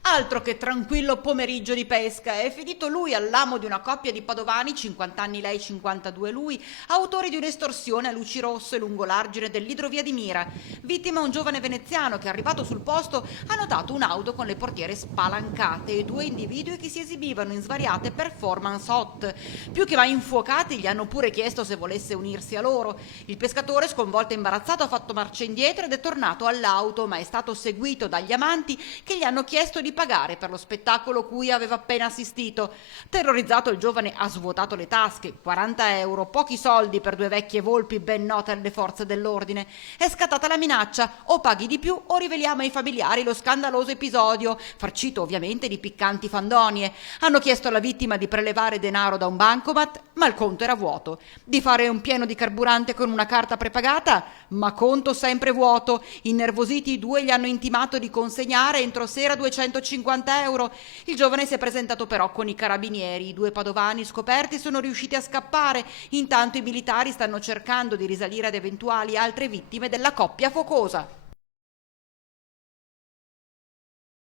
Altro che tranquillo pomeriggio di pesca, è finito lui all'amo di una coppia di padovani, 50 anni lei, 52 lui, autori di un'estorsione a luci rosse lungo l'argine dell'idrovia di Mira. Vittima un giovane veneziano che, arrivato sul posto, ha notato un'auto con le portiere spalancate e due individui che si esibivano in svariate performance hot. Più che mai infuocati, gli hanno pure chiesto se volesse unirsi a loro. Il pescatore, sconvolto e imbarazzato, ha fatto marcia indietro ed è tornato all'auto, ma è stato seguito dagli amanti che gli hanno chiesto di pagare per lo spettacolo cui aveva appena assistito. Terrorizzato, il giovane ha svuotato le tasche, 40 euro, pochi soldi per due vecchie volpi ben note alle forze dell'ordine. È scattata la minaccia: o paghi di più o riveliamo ai familiari lo scandaloso episodio, farcito ovviamente di piccanti fandonie. Hanno chiesto alla vittima di prelevare denaro da un bancomat, ma il conto era vuoto. Di fare un pieno di carburante con una carta prepagata, ma conto sempre vuoto. Innervositi, i due gli hanno intimato di consegnare entro sera 250 euro. Il giovane si è presentato però con i carabinieri. I due padovani scoperti sono riusciti a scappare. Intanto i militari stanno cercando di risalire ad eventuali altre vittime della coppia focosa.